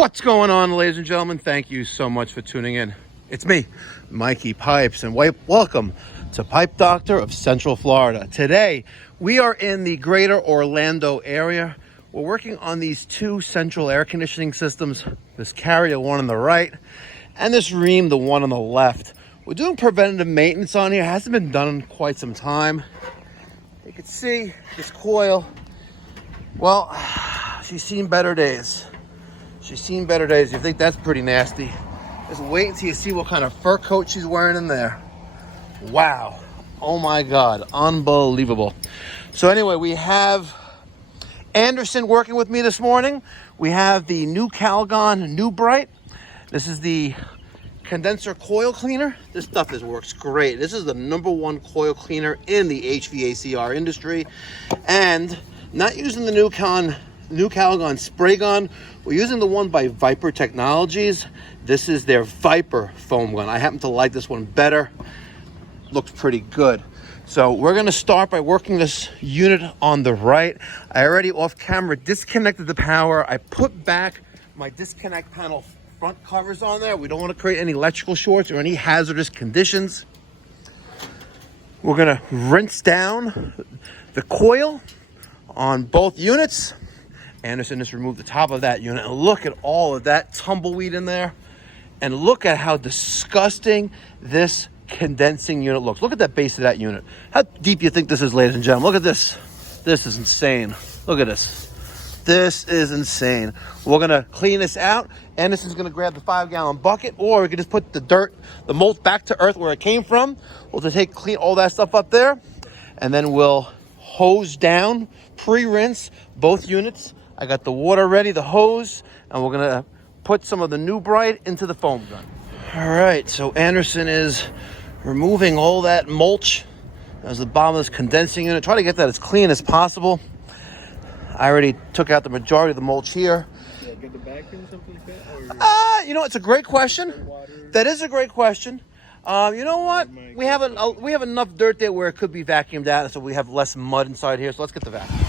What's going on, ladies and gentlemen? Thank you so much for tuning in. It's me, Mikey Pipes, and welcome to Pipe Doctor of Central Florida. Today, we are in the greater Orlando area. We're working on these two central air conditioning systems, this Carrier one on the right, and this Ream, the one on the left. We're doing preventative maintenance on here. It hasn't been done in quite some time. You can see this coil. Well, she's seen better days. She's seen better days. You think that's pretty nasty? Just wait until you see what kind of fur coat she's wearing in there. Wow. Oh my God. Unbelievable. So anyway, we have Anderson working with me this morning. We have the new Calgon New Bright. This is the condenser coil cleaner. This stuff works great. This is the #1 coil cleaner in the HVACR industry. And not using the new Calgon spray gun. We're using the one by Viper Technologies. This is their Viper foam gun. I happen to like this one better. Looks pretty good. So we're gonna start by working this unit on the right. I already off camera disconnected the power. I put back my disconnect panel front covers on there. We don't want to create any electrical shorts or any hazardous conditions. We're gonna rinse down the coil on both units. Anderson just removed the top of that unit, and look at all of that tumbleweed in there, and look at how disgusting this condensing unit looks. Look at that base of that unit. How deep do you think this is, ladies and gentlemen? Look at this. This is insane. Look at this. This is insane. We're gonna clean this out. Anderson's gonna grab the 5-gallon bucket, or we can just put the dirt, the mold back to earth where it came from. We'll just clean all that stuff up there, and then we'll hose down, pre-rinse both units. I got the water ready, the hose, and we're gonna put some of the New Bright into the foam gun. All right, so Anderson is removing all that mulch. That's the bottom of this condensing unit. Try to get that as clean as possible. I already took out the majority of the mulch here. Yeah, get the vacuum, something like that? Or You know, it's a great question. That is a great question. You know what? We have enough dirt there where it could be vacuumed out, so we have less mud inside here. So let's get the vacuum.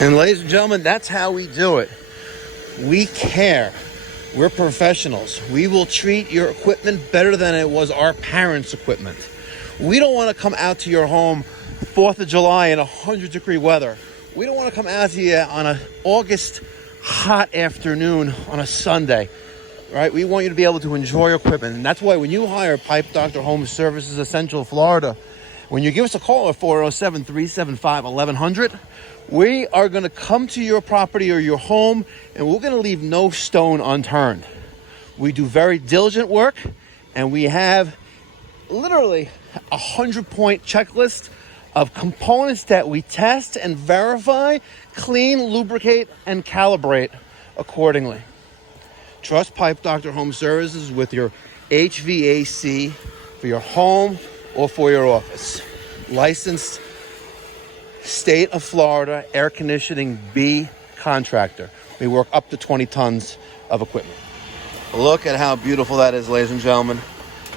And ladies and gentlemen, that's how we do it. We care. We're professionals. We will treat your equipment better than it was our parents' equipment. We don't want to come out to your home 4th of July in 100-degree weather. We don't want to come out to you on an August hot afternoon on a Sunday, right? We want you to be able to enjoy your equipment. And that's why when you hire Pipe Doctor Home Services of Central Florida, when you give us a call at 407-375-1100, we are going to come to your property or your home, and we're going to leave no stone unturned. We do very diligent work, and we have literally a 100-point checklist of components that we test and verify, clean, lubricate, and calibrate accordingly. Trust Pipe Doctor Home Services with your HVAC for your home or for your office. Licensed State of Florida Air Conditioning B contractor. We work up to 20 tons of equipment. Look at how beautiful that is, ladies and gentlemen.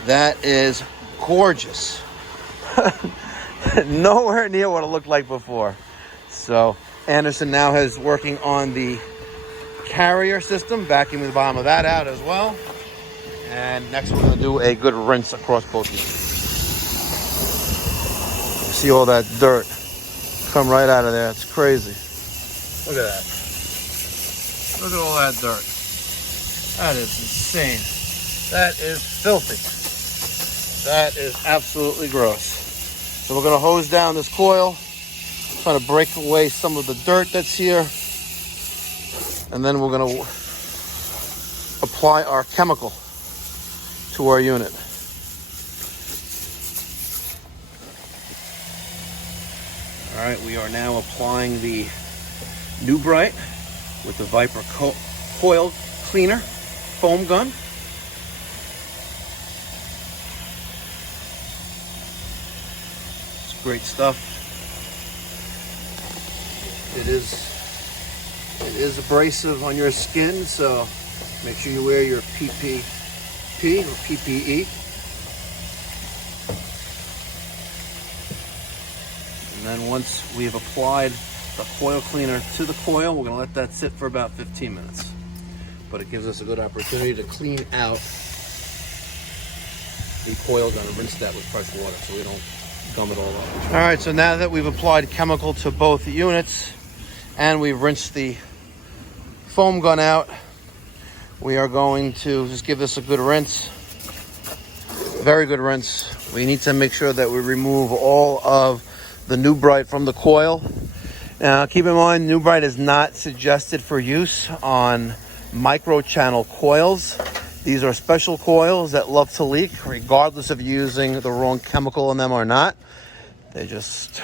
That is gorgeous. Nowhere near what it looked like before. So Anderson now is working on the Carrier system, vacuuming the bottom of that out as well. And next we're going to do a good rinse across both units. See all that dirt come right out of there. It's crazy. Look at that. Look at all that dirt. That is insane. That is filthy. That is absolutely gross. So we're going to hose down this coil, trying to break away some of the dirt that's here. And then we're going to apply our chemical to our unit. All right, we are now applying the New Bright with the Viper coil cleaner foam gun. It's great stuff. It is abrasive on your skin, so make sure you wear your PPE or PPE. And then once we've applied the coil cleaner to the coil, we're gonna let that sit for about 15 minutes. But it gives us a good opportunity to clean out the coil gun and rinse that with fresh water so we don't gum it all up. All right, so now that we've applied chemical to both units and we've rinsed the foam gun out, we are going to just give this a good rinse. Very good rinse. We need to make sure that we remove all of the New Bright from the coil. Now, keep in mind, New Bright is not suggested for use on micro-channel coils. These are special coils that love to leak, regardless of using the wrong chemical in them or not. They just,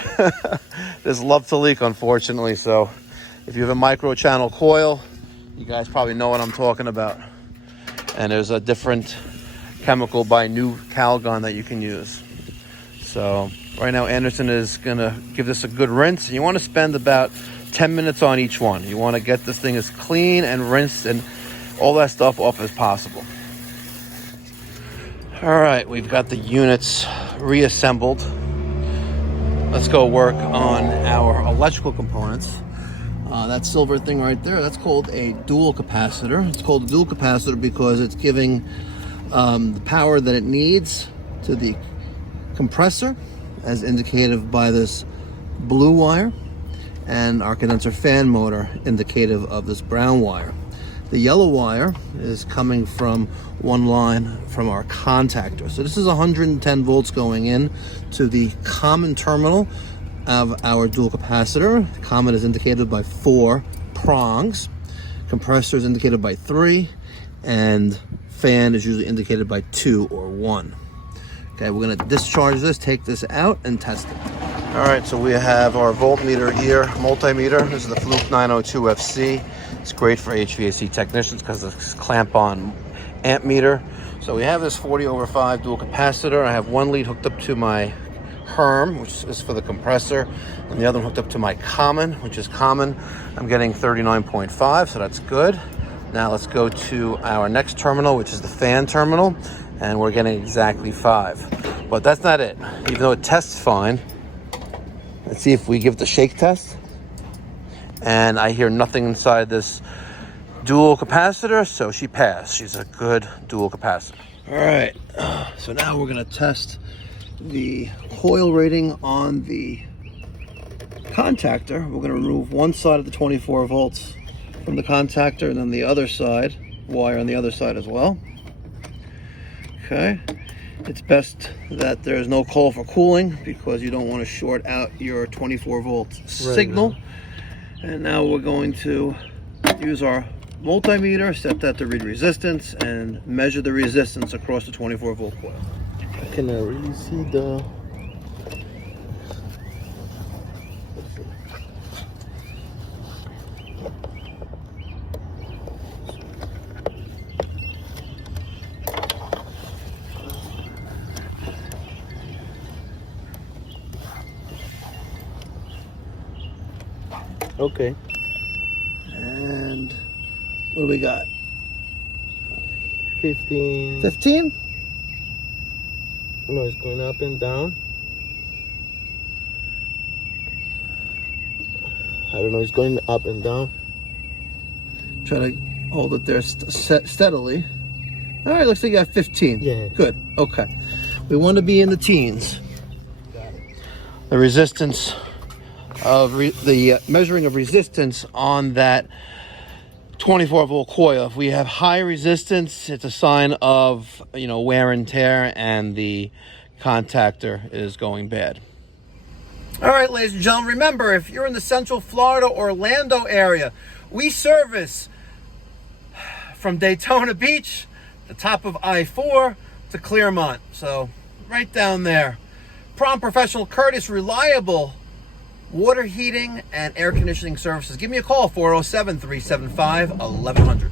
just love to leak, unfortunately. So if you have a micro-channel coil, you guys probably know what I'm talking about. And there's a different chemical by New Calgon that you can use. So right now Anderson is gonna give this a good rinse. You want to spend about 10 minutes on each one. You want to get this thing as clean and rinsed and all that stuff off as possible. All right, we've got the units reassembled. Let's go work on our electrical components. That silver thing right there, that's called a dual capacitor. It's called a dual capacitor because it's giving the power that it needs to the compressor, as indicated by this blue wire, and our condenser fan motor, indicative of this brown wire. The yellow wire is coming from one line from our contactor. So this is 110 volts going in to the common terminal of our dual capacitor. Common is indicated by 4 prongs. Compressor is indicated by 3, and fan is usually indicated by 2 or 1. Okay, we're gonna discharge this, take this out, and test it. All right, so we have our voltmeter here, multimeter. This is the Fluke 902 FC. It's great for HVAC technicians because it's clamp-on amp meter. So we have this 40/5 dual capacitor. I have one lead hooked up to my Herm, which is for the compressor, and the other one hooked up to my common, which is common. I'm getting 39.5, so that's good. Now let's go to our next terminal, which is the fan terminal, and we're getting exactly 5. But that's not it. Even though it tests fine, let's see if we give it the shake test. And I hear nothing inside this dual capacitor, so she passed. She's a good dual capacitor. All right, so now we're gonna test the coil rating on the contactor. We're gonna remove one side of the 24 volts from the contactor, and then the other side, wire on the other side as well. Okay, it's best that there's no call for cooling because you don't want to short out your 24 volt signal. And now we're going to use our multimeter, set that to read resistance, and measure the resistance across the 24 volt coil. Can I really see the... Okay. And what do we got? 15. 15? No, it's going up and down. I don't know, it's going up and down. Try to hold it there steadily. All right, looks like you got 15. Yeah. Good, okay. We want to be in the teens. The resistance of the measuring of resistance on that 24 volt coil. If we have high resistance, it's a sign of, you know, wear and tear, and the contactor is going bad. All right, ladies and gentlemen, remember, if you're in the Central Florida, Orlando area, we service from Daytona Beach, the top of I-4, to Clearmont. So right down there. Prompt, professional, courteous, reliable water heating and air conditioning services. Give me a call, 407-375-1100.